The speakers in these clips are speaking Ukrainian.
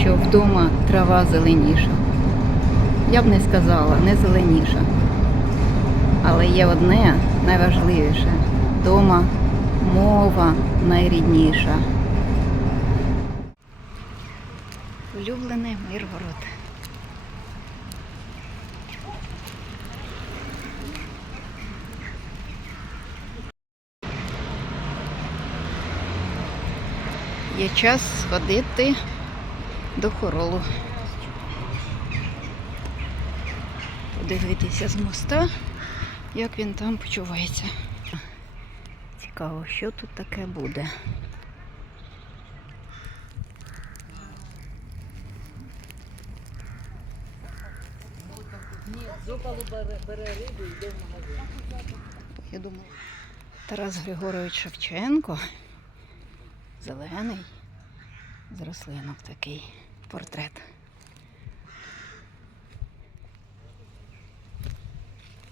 що вдома трава зеленіша. Я б не сказала, не зеленіша. Але є одне найважливіше. Вдома мова найрідніша. Улюблений Миргород. Є час сходити до хоролу. Подивитися з моста, як він там почувається. Цікаво, що тут таке буде. Зопалу бере, бере рибу і йде в магазин. Я думаю, Тарас Григорович Шевченко. Зелений. З рослинок такий портрет.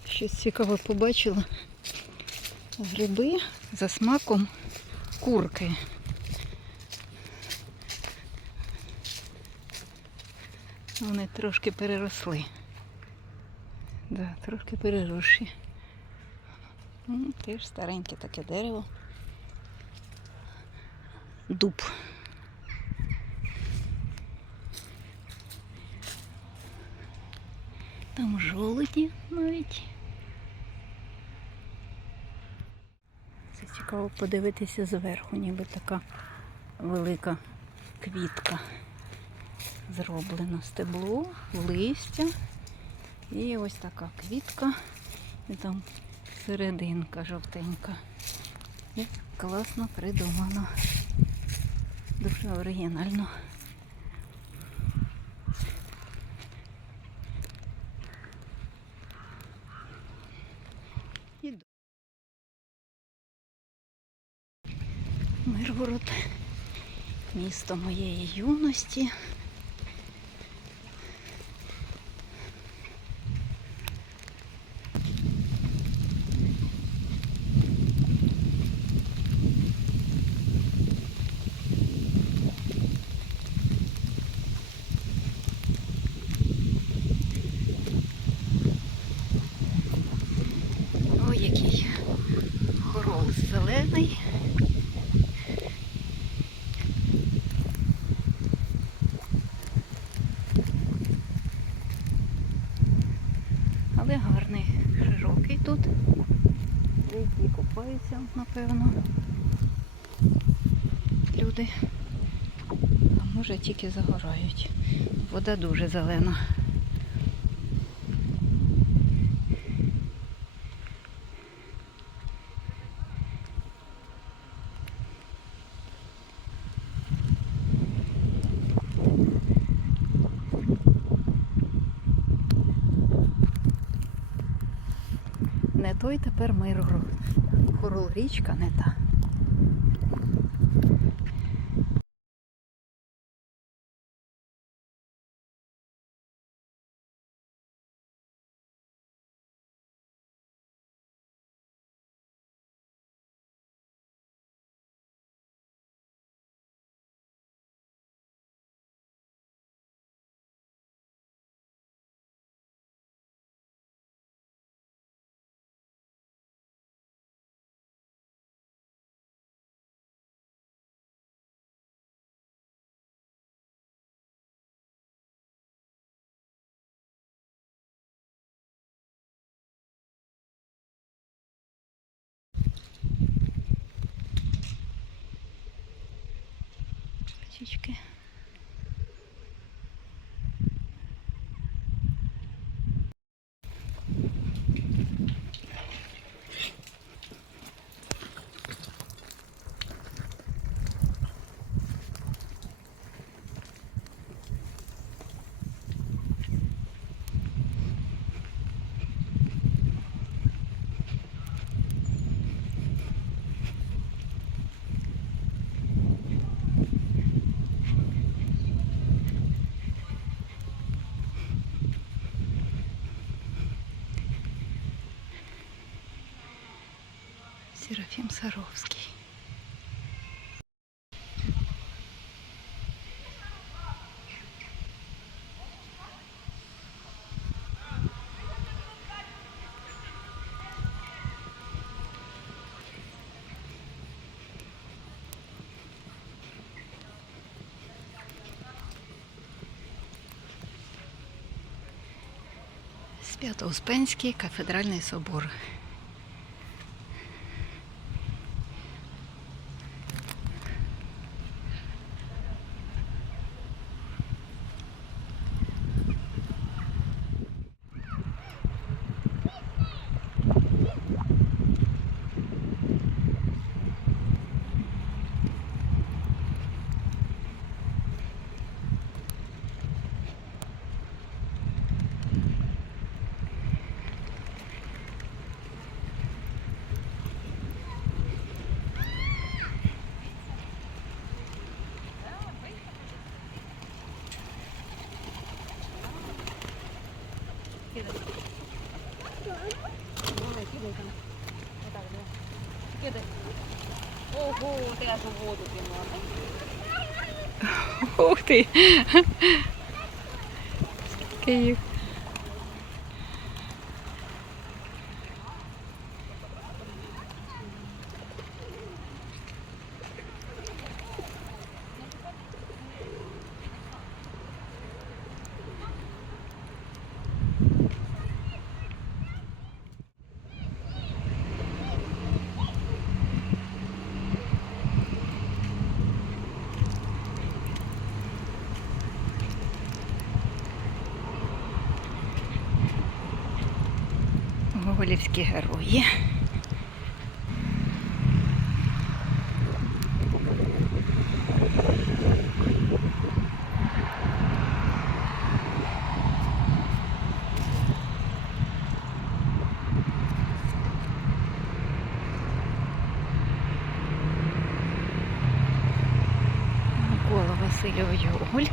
Щось цікаве побачила. Гриби за смаком курки. Вони трошки переросли. Да, трошки переросші. Теж стареньке таке дерево. Дуб. Там жолуді навіть. Це цікаво подивитися зверху, ніби така велика квітка. Зроблено стебло, листя. І ось така квітка. І там серединка жовтенька. І класно придумано. Дуже оригінально. Іду. Миргород. Місто моєї юності. Ой, який хорол зелений. Але гарний, широкий тут. Деякі купаються, напевно. Люди. А може тільки загорають. Вода дуже зелена. Не той тепер мир. Хорол річка не та. Птички. Серафим Саровский. Спят Успенский кафедральный собор. Кидай. Ого, ти аж у воду кинула. Ух ти! Скільки їх. Гоголівські герої. Микола Васильович.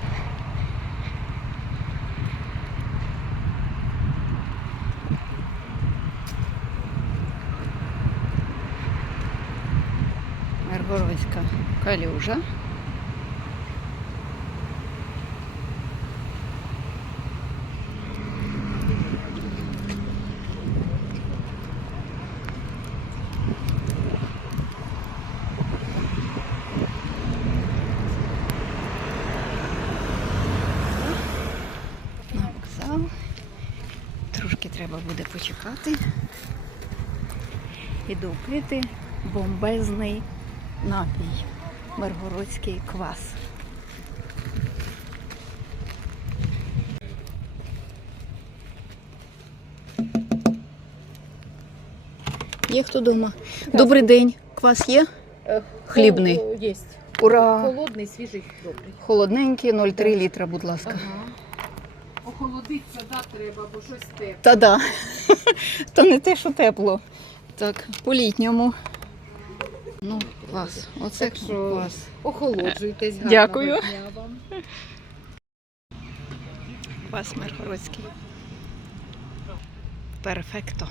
Калюжа. Трошки треба буде почекати. Іду пити бомбезний напій. Миргородський квас. Є хто вдома? Добрий день. Квас є? Хлібний. Є. Ура! Холодний, свіжий, добрий. Холодненький, 0,3 літра, будь ласка. Ага. Охолодиться, да, треба, бо щось тепле. Та да. То не те, що тепло. Так, по-літньому. Ну, клас. Оце Так що- клас. Охолоджуйтесь, гарного Дякую. дня вам. Квас Миргородський. Перфекто.